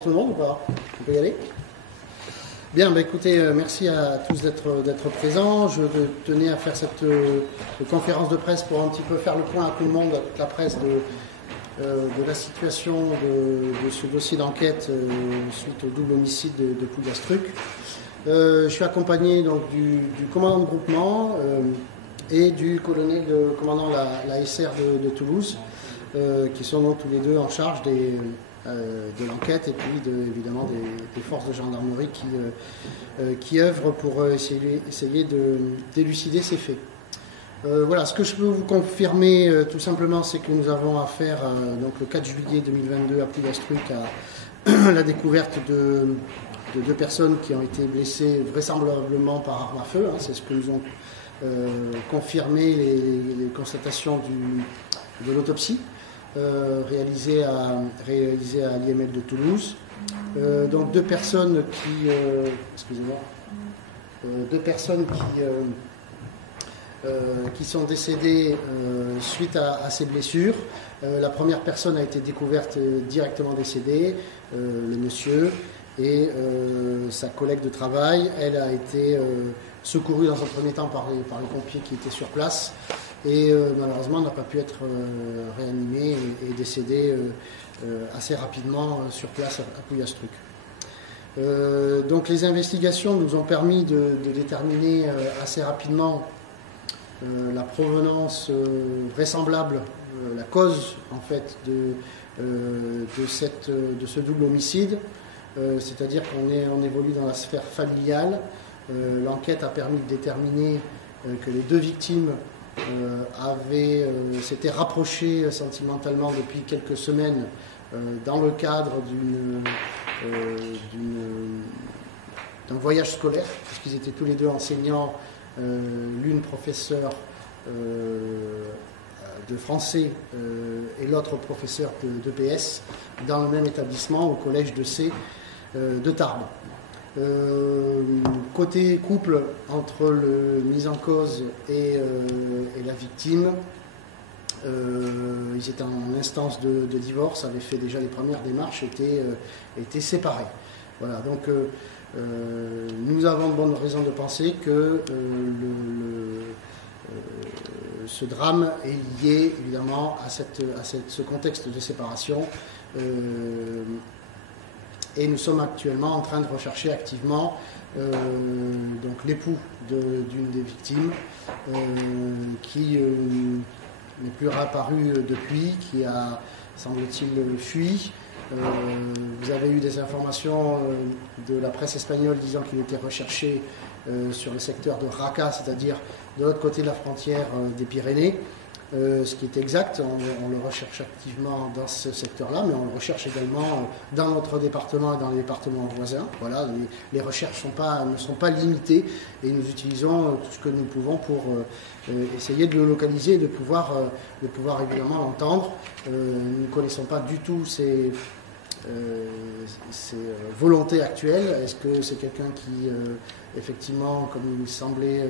Tout le monde ou pas? On peut y aller? Bien, bah écoutez, merci à tous d'être présents. Je tenais à faire cette conférence de presse pour un petit peu faire le point à tout le monde, avec la presse, de la situation de ce dossier d'enquête suite au double homicide de Pouliastruc. Je suis accompagné donc du commandant de groupement et du colonel commandant la SR de Toulouse, qui sont donc tous les deux en charge de l'enquête et puis évidemment des forces de gendarmerie qui œuvrent pour essayer d'élucider ces faits. Voilà, ce que je peux vous confirmer tout simplement, c'est que nous avons affaire, donc le 4 juillet 2022 à Pouliastruc, à la découverte de deux personnes qui ont été blessées vraisemblablement par arme à feu. Hein, c'est ce que nous ont confirmé les constatations de l'autopsie. Réalisé à l'IML de Toulouse. Donc deux personnes qui sont décédées suite à ces blessures. La première personne a été découverte directement décédée, le monsieur, et sa collègue de travail. Elle a été secourue dans un premier temps par les pompiers qui étaient sur place. Et malheureusement n'a pas pu être réanimé et décédé assez rapidement sur place à Pouliastruc. Donc les investigations nous ont permis de déterminer assez rapidement la provenance vraisemblable, la cause en fait de ce double homicide, c'est-à-dire qu'on évolue dans la sphère familiale. L'enquête a permis de déterminer que les deux victimes s'étaient rapprochés sentimentalement depuis quelques semaines dans le cadre d'un voyage scolaire, puisqu'ils étaient tous les deux enseignants, l'une professeure de français et l'autre professeur d'EPS, dans le même établissement au collège de C de Tarbes. Côté couple, entre le mis en cause et la victime, ils étaient en instance de divorce, avaient fait déjà les premières démarches, étaient séparés. Voilà, donc nous avons de bonnes raisons de penser que ce drame est lié évidemment à ce contexte de séparation. Et nous sommes actuellement en train de rechercher activement donc l'époux d'une des victimes qui n'est plus réapparu depuis, qui a, semble-t-il, fui. Vous avez eu des informations de la presse espagnole disant qu'il était recherché sur le secteur de Raca, c'est-à-dire de l'autre côté de la frontière des Pyrénées. Ce qui est exact, on le recherche activement dans ce secteur-là, mais on le recherche également dans notre département et dans les départements voisins. Voilà, les recherches ne sont pas limitées et nous utilisons tout ce que nous pouvons pour essayer de le localiser et de pouvoir évidemment l'entendre. Nous ne connaissons pas du tout ses volontés actuelles. Est-ce que c'est quelqu'un qui, effectivement, comme il semblait...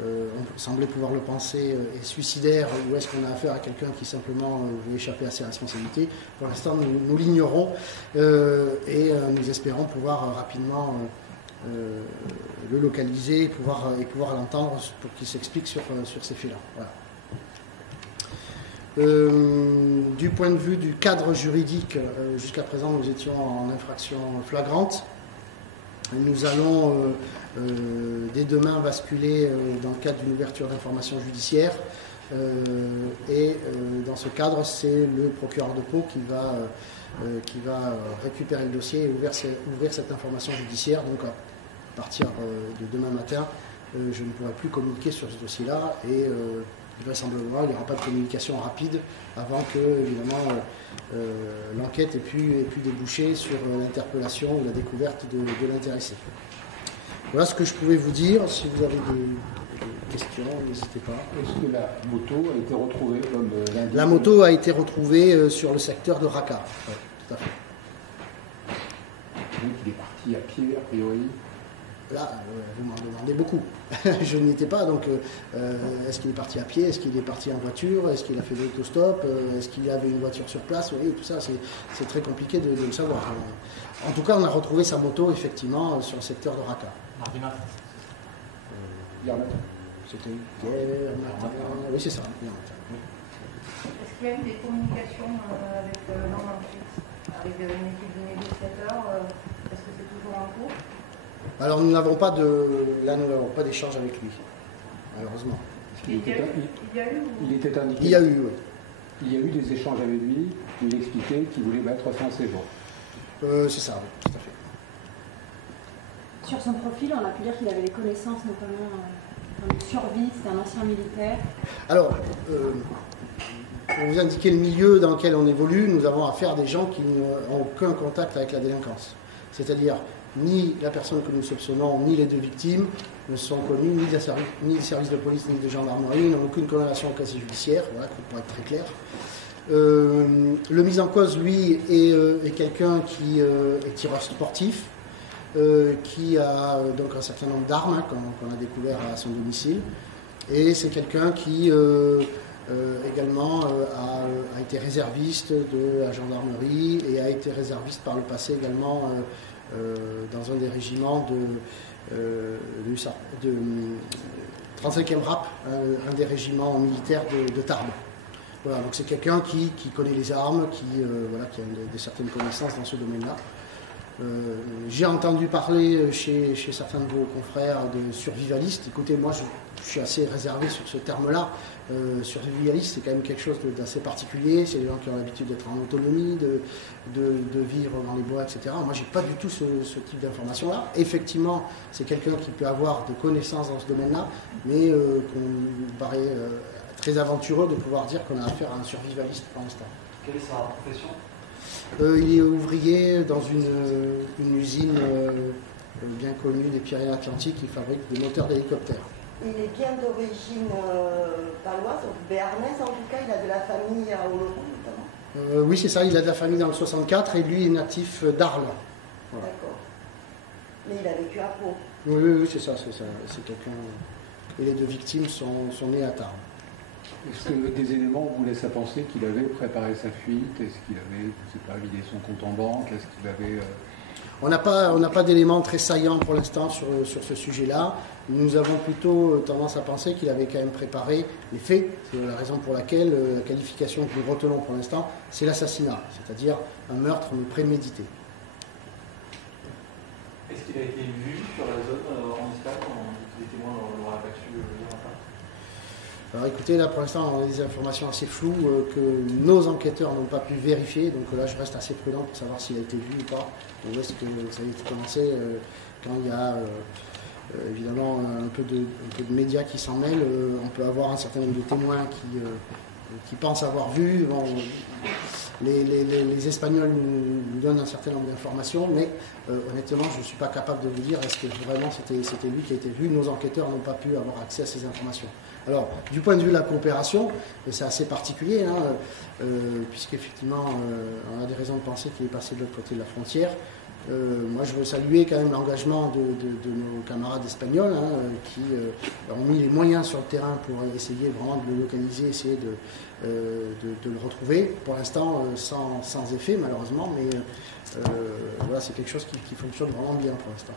on semblait pouvoir le penser, est suicidaire, ou est-ce qu'on a affaire à quelqu'un qui simplement veut échapper à ses responsabilités? Pour l'instant, nous l'ignorons et nous espérons pouvoir rapidement le localiser et pouvoir l'entendre pour qu'il s'explique sur ces faits-là. Voilà. Du point de vue du cadre juridique, jusqu'à présent, nous étions en infraction flagrante. Nous allons dès demain basculer dans le cadre d'une ouverture d'information judiciaire et dans ce cadre, c'est le procureur de Pau qui va récupérer le dossier et ouvrir cette information judiciaire. Donc à partir de demain matin, je ne pourrai plus communiquer sur ce dossier-là et vraisemblablement il n'y aura pas de communication rapide avant que évidemment l'enquête ait pu déboucher sur l'interpellation ou la découverte de l'intéressé. Voilà ce que je pouvais vous dire. Si vous avez des questions, n'hésitez pas. Est-ce que la moto a été retrouvée comme l'indique? La moto a été retrouvée sur le secteur de Raca. Oui, tout à fait. Donc il est parti à pied, a priori? là, vous m'en demandez beaucoup. Je n'y étais pas, donc est-ce qu'il est parti à pied, est-ce qu'il est parti en voiture, est-ce qu'il a fait de l'autostop, est-ce qu'il y avait une voiture sur place, vous voyez, tout ça, c'est très compliqué de le savoir. En tout cas, on a retrouvé sa moto, effectivement, sur le secteur de Raqqa. Mardi matin. Hier matin. C'était hier matin. Oui, c'est ça, hier matin. Est-ce qu'il y a eu des communications avec l'homme ensuite, avec une équipe de négociateurs? Est-ce que c'est toujours en cours? Alors nous n'avons pas d'échange avec lui, malheureusement. Il était indiqué. Il y a eu, oui. Il y a eu des échanges avec lui où il expliquait qu'il voulait mettre fin à ses jours. C'est ça, oui, tout à fait. Sur son profil, on a pu dire qu'il avait des connaissances notamment dans le survie, c'était un ancien militaire. Alors, pour vous indiquer le milieu dans lequel on évolue, nous avons affaire à des gens qui n'ont aucun contact avec la délinquance. C'est-à-dire, ni la personne que nous soupçonnons, ni les deux victimes ne sont connus, ni des services de police, ni de gendarmerie, n'ont aucune corrélation au casier judiciaire, voilà, pour être très clair. Le mis en cause, lui, est quelqu'un qui est tireur sportif, qui a donc un certain nombre d'armes qu'on a découvert à son domicile, et c'est quelqu'un qui également a été réserviste de la gendarmerie et a été réserviste par le passé également dans un des régiments de 35e RAP, un des régiments militaires de Tarbes. Voilà, donc c'est quelqu'un qui connaît les armes, qui a certaines connaissances dans ce domaine-là. J'ai entendu parler chez certains de vos confrères de survivalistes. Écoutez, moi je suis assez réservé sur ce terme-là. Survivaliste, c'est quand même quelque chose d'assez particulier. C'est des gens qui ont l'habitude d'être en autonomie, de vivre dans les bois, etc. Moi, j'ai pas du tout ce type d'information-là. Effectivement, c'est quelqu'un qui peut avoir des connaissances dans ce domaine-là, mais qu'on nous paraît très aventureux de pouvoir dire qu'on a affaire à un survivaliste pour l'instant. Quelle est sa profession? Il est ouvrier dans une usine bien connue des Pyrénées-Atlantiques qui fabrique des moteurs d'hélicoptères. Il est bien d'origine paloise, donc béarnaise en tout cas, il a de la famille à Oloron notamment. Oui, c'est ça, il a de la famille dans le 64 et lui est natif d'Arles. Voilà. D'accord. Mais il a vécu à Pau. Oui, c'est ça, c'est quelqu'un. Et les deux victimes sont nées à Tarbes. Est-ce que des éléments vous laissent à penser qu'il avait préparé sa fuite? Est-ce qu'il avait, je ne sais pas, vidé son compte en banque? Est-ce qu'il avait... On n'a pas d'éléments très saillants pour l'instant sur ce sujet-là. Nous avons plutôt tendance à penser qu'il avait quand même préparé les faits. C'est la raison pour laquelle la qualification que nous retenons pour l'instant, c'est l'assassinat, c'est-à-dire un meurtre prémédité. Est-ce qu'il a été vu sur la zone en Espagne quand les témoins l'auraient aperçu hier matin? Alors écoutez, là pour l'instant on a des informations assez floues que nos enquêteurs n'ont pas pu vérifier, donc là je reste assez prudent pour savoir s'il a été vu ou pas. Où est-ce que ça a été commencé quand il y a évidemment un peu de médias qui s'en mêlent. On peut avoir un certain nombre de témoins qui pensent avoir vu. Bon, les Espagnols nous donnent un certain nombre d'informations, mais honnêtement, je ne suis pas capable de vous dire est-ce que vraiment c'était lui qui a été vu. Nos enquêteurs n'ont pas pu avoir accès à ces informations. Alors, du point de vue de la coopération, c'est assez particulier, puisqu'effectivement, on a des raisons de penser qu'il est passé de l'autre côté de la frontière. Moi, je veux saluer quand même l'engagement de nos camarades espagnols qui ont mis les moyens sur le terrain pour essayer vraiment de le localiser, essayer de le retrouver. Pour l'instant, sans effet, malheureusement, mais voilà, c'est quelque chose qui fonctionne vraiment bien pour l'instant.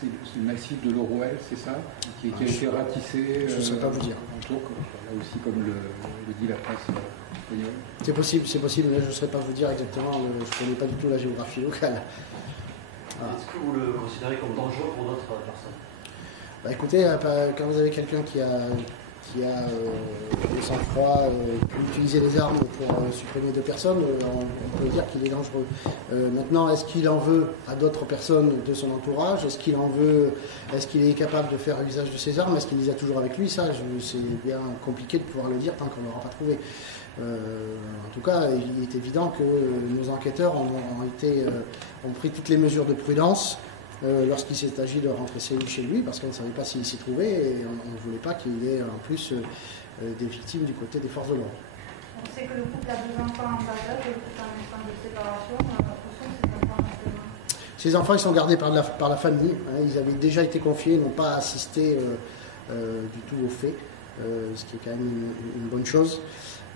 C'est le massif de l'Orouel, c'est ça, qui a été ratissé. Je ne sais pas vous dire. Là aussi, comme le dit la presse espagnole. C'est possible, mais je ne saurais pas vous dire exactement. Je ne connais pas du tout la géographie locale. Voilà. Est-ce que vous le considérez comme dangereux pour d'autres personnes? Écoutez, quand vous avez quelqu'un qui a le sang-froid, pour utiliser les armes pour supprimer deux personnes, on peut dire qu'il est dangereux. Maintenant, est-ce qu'il en veut à d'autres personnes de son entourage? Est-ce qu'il est capable de faire usage de ses armes? Est-ce qu'il les a toujours avec lui? Ça, c'est bien compliqué de pouvoir le dire tant qu'on ne l'aura pas trouvé. En tout cas, il est évident que nos enquêteurs ont pris toutes les mesures de prudence lorsqu'il s'est agi de rentrer chez lui, parce qu'on ne savait pas s'il s'y trouvait et on ne voulait pas qu'il y ait en plus des victimes du côté des forces de l'ordre. On sait que le couple a 2 enfants en bas âge, le couple a un enfant de séparation. Où sont ces enfants actuellement? Ces enfants, ils sont gardés par la famille. Hein, ils avaient déjà été confiés, ils n'ont pas assisté du tout aux faits, ce qui est quand même une bonne chose.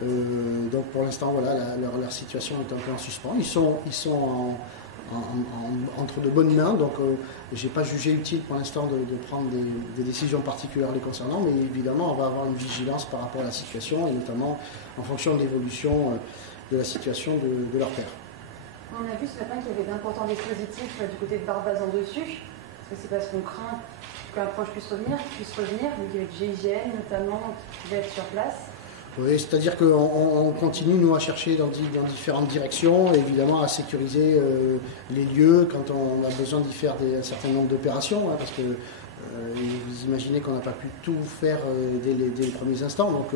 Donc pour l'instant, voilà, leur situation est un peu en suspens. Ils sont entre de bonnes mains, donc je n'ai pas jugé utile pour l'instant de prendre des décisions particulières les concernant, mais évidemment, on va avoir une vigilance par rapport à la situation, et notamment en fonction de l'évolution de la situation de leur père. On a vu ce matin qu'il y avait d'importants dispositifs du côté de Barbazan dessus. Est-ce que c'est parce qu'on craint qu'un proche puisse revenir, donc il y avait du GIGN notamment qui va être sur place? Oui, c'est-à-dire qu'on continue, nous, à chercher dans différentes directions, et évidemment à sécuriser les lieux quand on a besoin d'y faire un certain nombre d'opérations, hein, parce que vous imaginez qu'on n'a pas pu tout faire dès les premiers instants, donc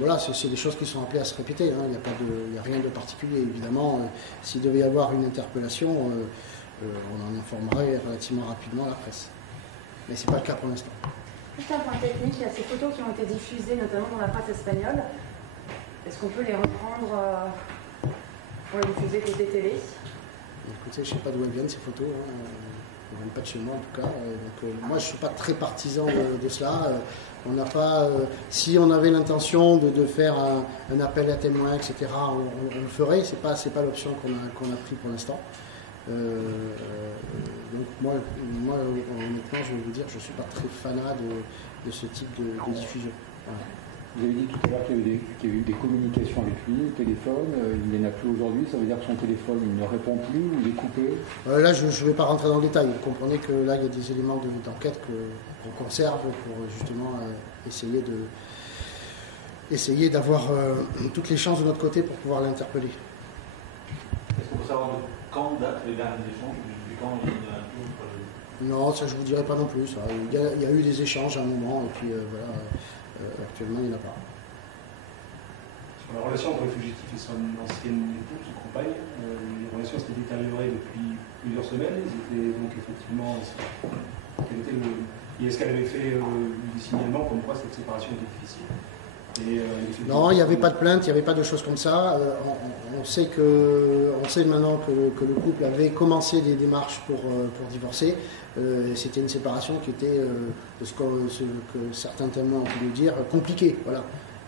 voilà, c'est des choses qui sont appelées à se répéter, hein, il n'y a rien de particulier. Évidemment, s'il devait y avoir une interpellation, on en informerait relativement rapidement la presse. Mais ce n'est pas le cas pour l'instant. Juste un point technique, il y a ces photos qui ont été diffusées notamment dans la presse espagnole. Est-ce qu'on peut les reprendre pour les diffuser côté télé? Écoutez, je ne sais pas d'où elles viennent ces photos, hein. Elles ne viennent pas de chez moi en tout cas. Donc, moi je ne suis pas très partisan de cela. On n'a pas, si on avait l'intention de faire un appel à témoins, etc., on le ferait. C'est pas l'option qu'on a pris pour l'instant. Donc moi, honnêtement, je vais vous dire, je ne suis pas très fanat de ce type de diffusion. Voilà. Vous avez dit tout à l'heure qu'il y a eu des communications avec lui, au téléphone, il n'y en a plus aujourd'hui, ça veut dire que son téléphone il ne répond plus ou il est coupé? Là, je ne vais pas rentrer dans le détail. Vous comprenez que là, il y a des éléments d'enquête qu'on conserve pour justement essayer d'avoir toutes les chances de notre côté pour pouvoir l'interpeller. Est-ce qu'on peut savoir de quand datent les derniers échanges, depuis quand il y en a plus? Non, ça je ne vous dirai pas non plus. Ça. Il y a eu des échanges à un moment, et puis voilà, actuellement il n'y en a pas. Sur la relation entre le fugitif et son ancienne épouse ou compagne, les relations s'étaient détériorées depuis plusieurs semaines. Ils étaient donc effectivement. Est-ce qu'elle avait fait des signalements comme quoi cette séparation était difficile? Non, il n'y avait pas de plainte, il n'y avait pas de choses comme ça. On sait maintenant que le couple avait commencé des démarches pour divorcer. C'était une séparation qui était, de ce que certains témoins ont pu nous dire, compliquée. Voilà.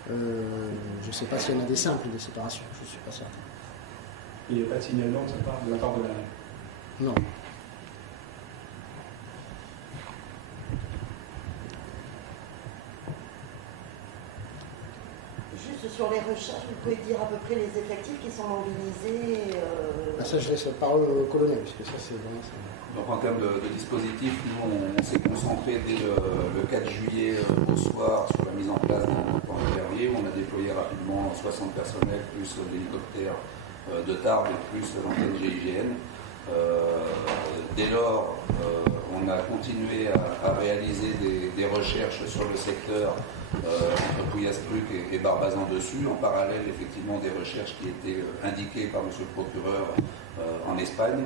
Je ne sais pas s'il y en a des simples des séparations, je ne suis pas certain. Il n'y a pas de signalement de la part de la... Non. Juste sur les recherches, vous pouvez dire à peu près les effectifs qui sont mobilisés Ça, je laisse la parole au colonel, parce que ça, c'est vraiment ça. Donc en termes de dispositifs, nous on s'est concentré dès le 4 juillet au soir sur la mise en place d'un plan guerrier. On a déployé rapidement 60 personnels, plus l'hélicoptère de Tarbes et plus l'antenne GIGN. Dès lors, on a continué à réaliser des recherches sur le secteur entre Pouillastruc et Barbazan dessus, en parallèle effectivement des recherches qui étaient indiquées par M. le procureur en Espagne.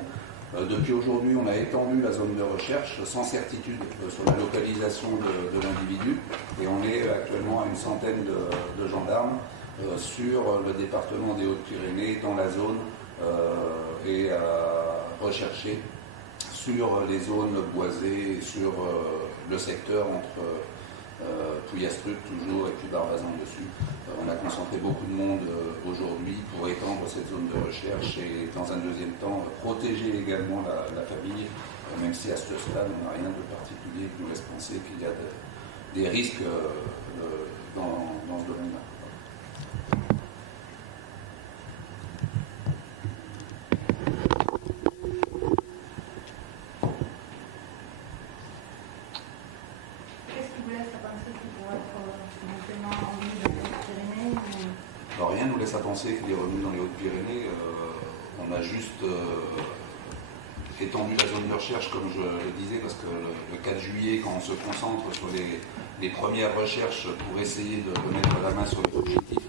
Depuis aujourd'hui, on a étendu la zone de recherche sans certitude sur la localisation de l'individu et on est actuellement à une centaine de gendarmes sur le département des Hautes-Pyrénées, dans la zone et à rechercher sur les zones boisées, sur le secteur entre Pouillastruc toujours et puis Barbazan dessus. On a concentré beaucoup de monde aujourd'hui pour étendre cette zone de recherche et dans un deuxième temps protéger également la famille, même si à ce stade on n'a rien de particulier qui nous laisse penser qu'il y a des risques dans ce domaine-là. Alors rien ne nous laisse à penser qu'il est revenu dans les Hautes-Pyrénées. On a juste étendu la zone de recherche, comme je le disais, parce que le 4 juillet, quand on se concentre sur les premières recherches pour essayer de mettre la main sur le fugitif,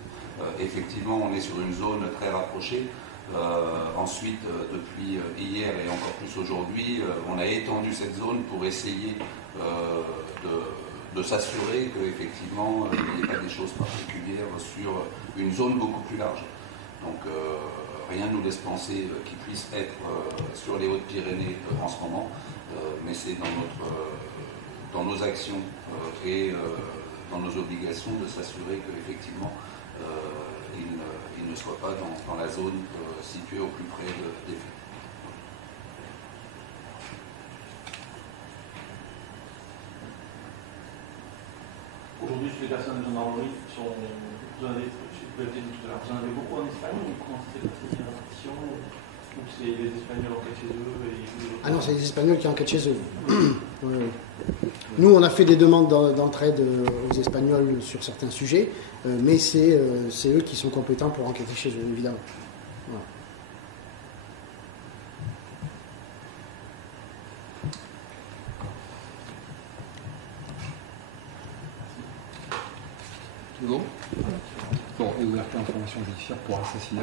effectivement, on est sur une zone très rapprochée. Ensuite, depuis hier et encore plus aujourd'hui, on a étendu cette zone pour essayer de s'assurer qu'effectivement, il n'y ait pas des choses particulières sur une zone beaucoup plus large. Donc, rien nous laisse penser qu'ils puissent être sur les Hautes-Pyrénées en ce moment, mais c'est dans nos actions et dans nos obligations de s'assurer qu'effectivement ils ne soient pas dans la zone située au plus près des faits. Aujourd'hui, toutes les personnes de gendarmerie sont. Vous en avez beaucoup en Espagne ou comment ça s'est passé la répartition? Ou c'est les Espagnols enquêtent chez eux et... Ah non, c'est les Espagnols qui enquêtent chez eux. Oui, oui. Nous, on a fait des demandes d'entraide aux Espagnols sur certains sujets, mais c'est eux qui sont compétents pour enquêter chez eux, évidemment. Voilà. Bon. Bon, et ouverture d'information judiciaire pour assassinat.